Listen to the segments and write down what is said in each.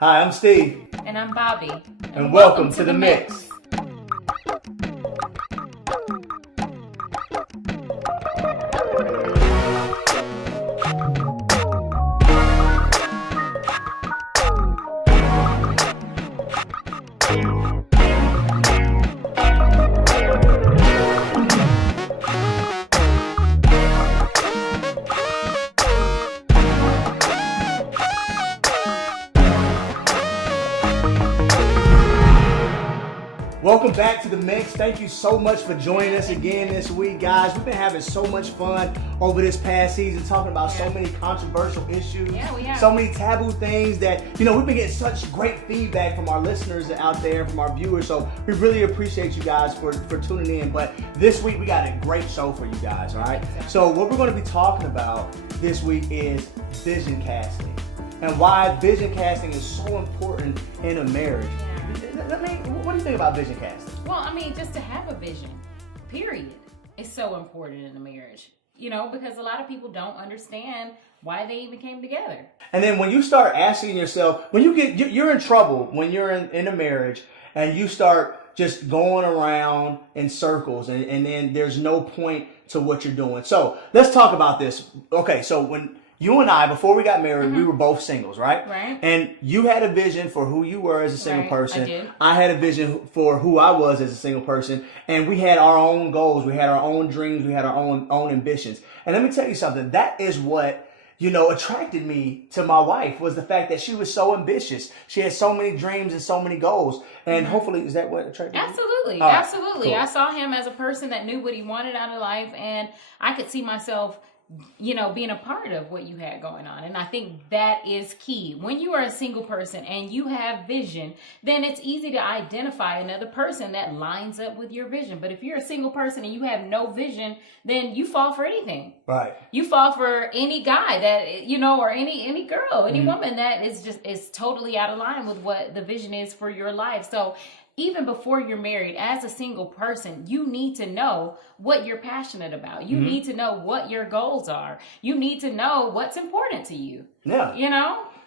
Hi, I'm Steve. And I'm Bobby. And welcome to the Mix. Welcome back to the Mix. Thank you so much for joining us again this week, guys. We've been having so much fun over this past season, talking about so many controversial issues, so many taboo things that, we've been getting such great feedback from our listeners out there, from our viewers. So we really appreciate you guys for tuning in. But this week we got a great show for you guys, all right? So what we're going to be talking about this week is vision casting and why vision casting is so important in a marriage. What do you think about vision casting? Well, just to have a vision, period, is so important in a marriage. Because a lot of people don't understand why they even came together. And then when you start asking yourself, when you're in trouble, when you're in a marriage and you start just going around in circles and then there's no point to what you're doing. So let's talk about this. Okay, so when you and I, before we got married, we were both singles, right? Right. And you had a vision for who you were as a single person. I did. I had a vision for who I was as a single person. And we had our own goals. We had our own dreams. We had our own ambitions. And let me tell you something. That is what, attracted me to my wife, was the fact that she was so ambitious. She had so many dreams and so many goals. And hopefully, is that what attracted you? Absolutely. Right, Absolutely. cool. I saw him as a person that knew what he wanted out of life. And I could see myself being a part of what you had going on. And I think that is key. When you are a single person and you have vision, then it's easy to identify another person that lines up with your vision. But if you're a single person and you have no vision, then you fall for anything. Right. You fall for any guy that, or any girl, any woman that is totally out of line with what the vision is for your life. So even before you're married, as a single person, you need to know what you're passionate about. You need to know what your goals are. You need to know what's important to you. Yeah.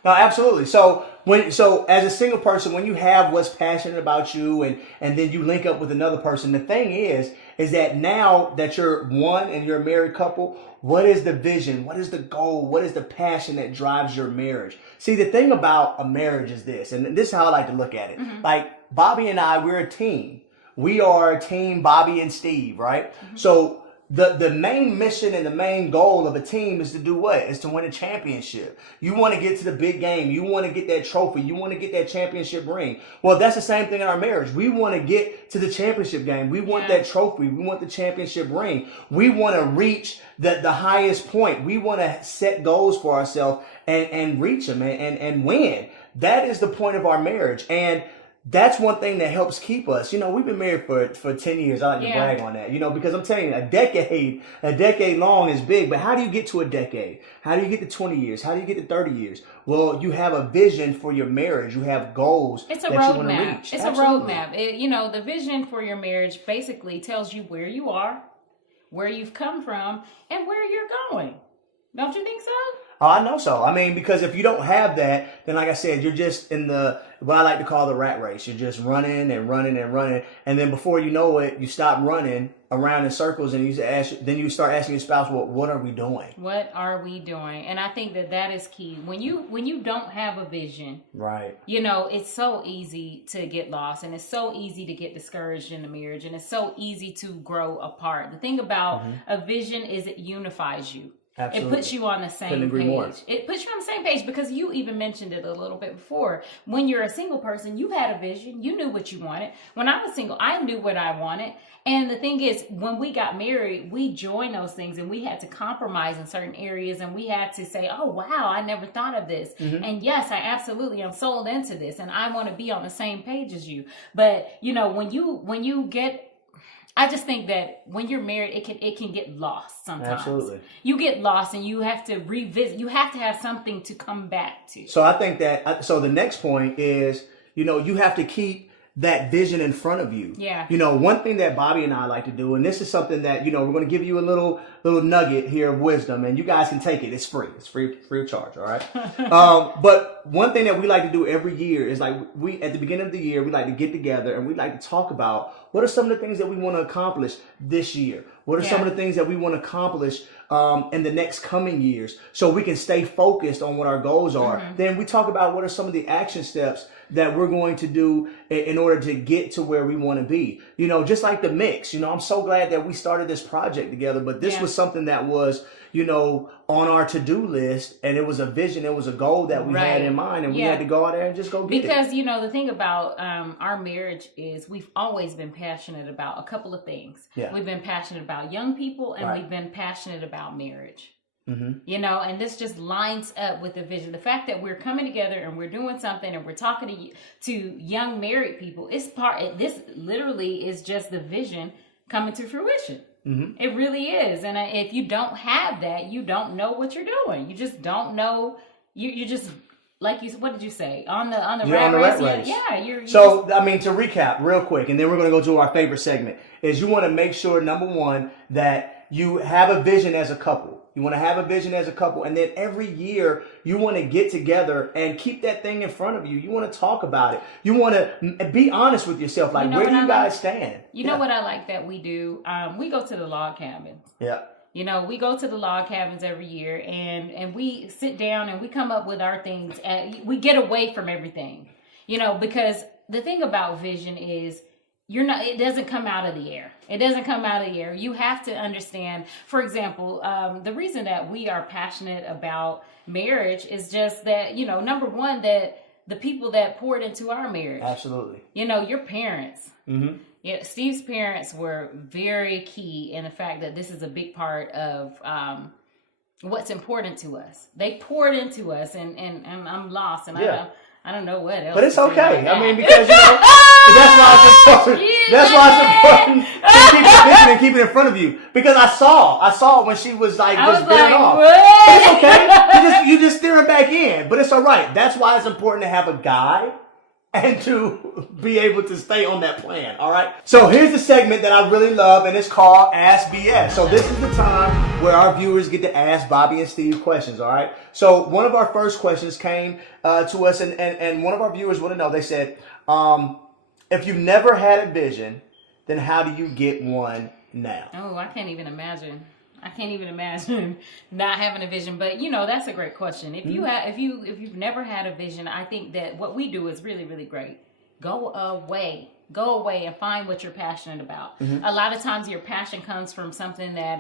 No, absolutely. So as a single person, when you have what's passionate about you and then you link up with another person, the thing is that now that you're one and you're a married couple, what is the vision? What is the goal? What is the passion that drives your marriage? See, the thing about a marriage is this, and this is how I like to look at it. Like Bobby and I, we're a team. We are a team, Bobby and Steve, right? So the main mission and the main goal of a team is to do what? Is to win a championship. You want to get to the big game. You want to get that trophy. You want to get that championship ring. Well, that's the same thing in our marriage. We want to get to the championship game. We want that trophy. We want the championship ring. We want to reach the highest point. We want to set goals for ourselves and reach them and win. That is the point of our marriage. And that's one thing that helps keep us. We've been married for 10 years. I like to brag on that, because I'm telling you, a decade long is big, but how do you get to a decade? How do you get to 20 years? How do you get to 30 years? Well, you have a vision for your marriage. You have goals that you want to reach. It's Absolutely. a roadmap. The vision for your marriage basically tells you where you are, where you've come from, and where you're going. Don't you think so? Oh, I know so. Because if you don't have that, then like I said, you're just in what I like to call the rat race. You're just running and running and running. And then before you know it, you stop running around in circles and then you start asking your spouse, well, what are we doing? What are we doing? And I think that is key. When you don't have a vision, right? It's so easy to get lost, and it's so easy to get discouraged in the marriage, and it's so easy to grow apart. The thing about a vision is it unifies you. Absolutely. It puts you on the same Couldn't agree page. more. It puts you on the same page because you even mentioned it a little bit before. When you're a single person, you had a vision. You knew what you wanted. When I was single, I knew what I wanted. And the thing is, when we got married, we joined those things and we had to compromise in certain areas and we had to say, oh, wow, I never thought of this. And yes, I absolutely am sold into this and I want to be on the same page as you. But, when you get, I just think that when you're married, it can get lost sometimes. Absolutely. You get lost and you have to revisit. You have to have something to come back to. So I think that, the next point is, you have to keep that vision in front of you. Yeah. You know, one thing that Bobby and I like to do, and this is something that, you know, we're going to give you a little nugget here of wisdom, and you guys can take it. It's free. It's free of charge. All right. But one thing that we like to do every year is like at the beginning of the year, we like to get together and we like to talk about what are some of the things that we want to accomplish this year? What are some of the things that we want to accomplish in the next coming years so we can stay focused on what our goals are? Mm-hmm. Then we talk about what are some of the action steps that we're going to do in order to get to where we want to be. You know, just like the mix, you know, I'm so glad that we started this project together, but this was something that was, you know, on our to-do list, and it was a vision, it was a goal that we had in mind, and we had to go out there and just go get it. Because, you know, the thing about our marriage is we've always been passionate about a couple of things. Yeah. We've been passionate about young people, and we've been passionate about marriage. Mm-hmm. You know, and this just lines up with the vision. The fact that we're coming together and we're doing something and we're talking to young married people, this literally is just the vision coming to fruition. Mm-hmm. It really is. And if you don't have that, you don't know what you're doing. You just don't know. You just, like you, what did you say? On the rat race? Yeah. So, I mean, to recap real quick, and then we're going to go to our favorite segment, is you want to make sure, number one, that you have a vision as a couple. You want to have a vision as a couple, and then every year you want to get together and keep that thing in front of you. You want to talk about it. You want to be honest with yourself, like, where do you guys stand? You know what I like that we do? We go to the log cabins. Yeah. You know, we go to the log cabins every year, and we sit down and we come up with our things, and we get away from everything. You know, because the thing about vision is, it doesn't come out of the air. It doesn't come out of the air. You have to understand, for example, the reason that we are passionate about marriage is just that, you know, number one, that the people that poured into our marriage. Absolutely. You know, your parents. Mm-hmm. Yeah, Steve's parents were very key in the fact that this is a big part of what's important to us. They poured into us, and I'm lost, and I don't know what else. But it's okay. I mean, because, you know, that's why it's important. That's why it's important to keep the vision and keep it in front of you. Because I saw it when she was like just veering off. What? It's okay. You just steer it back in. But it's all right. That's why it's important to have a guide and to be able to stay on that plan. All right. So here's the segment that I really love, and it's called Ask BS. So this is the time where our viewers get to ask Bobby and Steve questions. All right. So one of our first questions came to us, and one of our viewers want to know. They said, if you've never had a vision, then how do you get one now? Oh, I can't even imagine not having a vision. But, you know, that's a great question. If you've never had a vision, I think that what we do is really, really great. Go away and find what you're passionate about. Mm-hmm. A lot of times your passion comes from something that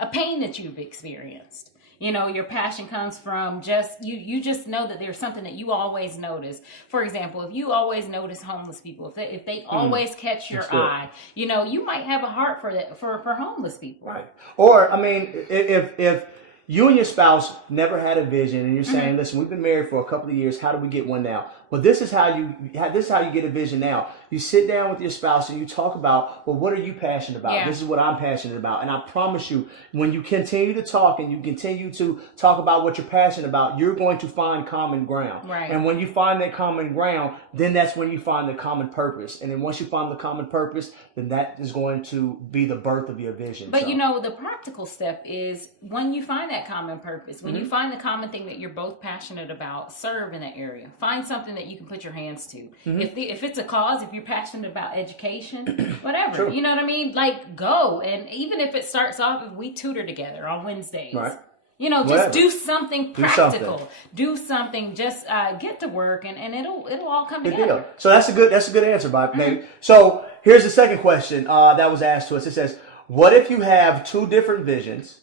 a pain that you've experienced. You know, your passion comes from just, you just know that there's something that you always notice. For example, if you always notice homeless people, if they always catch your eye, you know, you might have a heart for that, for homeless people. Right. Or, I mean, if you and your spouse never had a vision and you're saying, mm-hmm. listen, we've been married for a couple of years, how do we get one now? Well, this is how you get a vision now. You sit down with your spouse and you talk about, well, what are you passionate about? Yeah. This is what I'm passionate about. And I promise you, when you continue to talk and you continue to talk about what you're passionate about, you're going to find common ground. Right. And when you find that common ground, then that's when you find the common purpose. And then once you find the common purpose, then that is going to be the birth of your vision. But you know, the practical step is when you find that common purpose, when mm-hmm. you find the common thing that you're both passionate about, serve in that area. Find something that you can put your hands to. Mm-hmm. If it's a cause, if you're passionate about education, whatever, sure. You know what I mean? Like, go. And even if it starts off, if we tutor together on Wednesdays, right. You know, just do something practical. Do something. Just get to work, and it'll all come together. Deal. So that's a good answer, Bob. Mm-hmm. So here's the second question that was asked to us. It says, what if you have two different visions?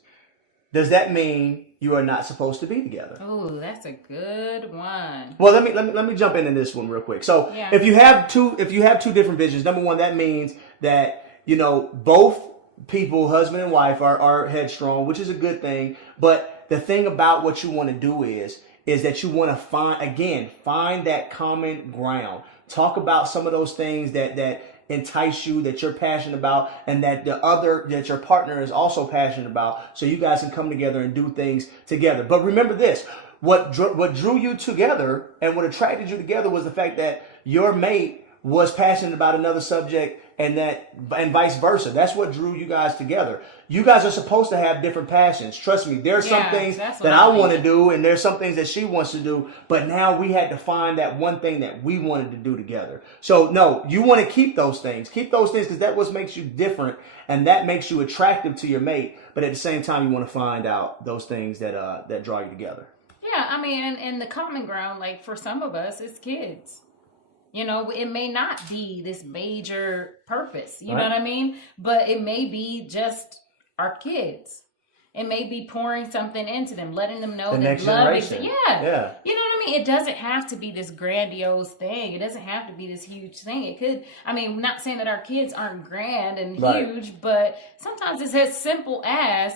Does that mean you are not supposed to be together? Oh, that's a good one. Well, let me jump into this one real quick. So if you have two different visions, number one, that means that, you know, both people, husband and wife, are headstrong, which is a good thing. But the thing about what you want to do is that you want to find that common ground. Talk about some of those things that entice you, that you're passionate about, and that your partner is also passionate about, so you guys can come together and do things together. But remember this, what drew you together and what attracted you together was the fact that your mate was passionate about another subject, and vice versa. That's what drew you guys together. You guys are supposed to have different passions. Trust me, there's some things that I want to do, and there's some things that she wants to do. But now we had to find that one thing that we wanted to do together. So no, you want to keep those things. Keep those things, because that's what makes you different, and that makes you attractive to your mate. But at the same time, you want to find out those things that draw you together. Yeah, I mean, and the common ground, like for some of us, is kids. You know, it may not be this major purpose, you know what I mean? But it may be just our kids. It may be pouring something into them, letting them know that love is. Yeah. You know what I mean? It doesn't have to be this grandiose thing. It doesn't have to be this huge thing. It could, I mean, not saying that our kids aren't grand and huge, but sometimes it's as simple as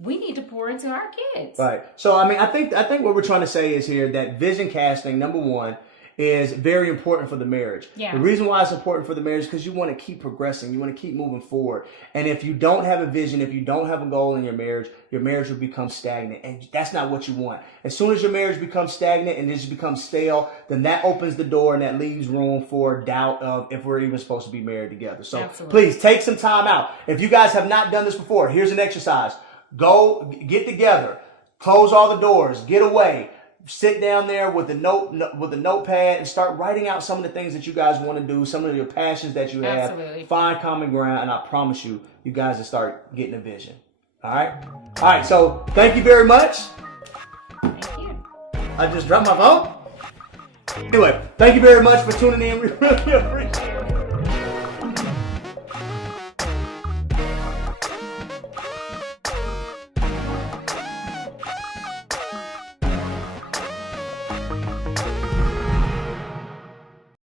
we need to pour into our kids. Right. So, I mean, I think what we're trying to say is here that vision casting, number one, is very important for the marriage. Yeah. The reason why it's important for the marriage is because you want to keep progressing. You want to keep moving forward. And if you don't have a vision, if you don't have a goal in your marriage will become stagnant. And that's not what you want. As soon as your marriage becomes stagnant and it just becomes stale, then that opens the door and that leaves room for doubt of if we're even supposed to be married together. So please take some time out. If you guys have not done this before, here's an exercise. Go get together, close all the doors, get away. Sit down there with a notepad and start writing out some of the things that you guys want to do, some of your passions that you have. Absolutely. Find common ground, and I promise you guys will start getting a vision. All right. So thank you very much. Thank you. I just dropped my phone. Anyway, thank you very much for tuning in. We really appreciate it.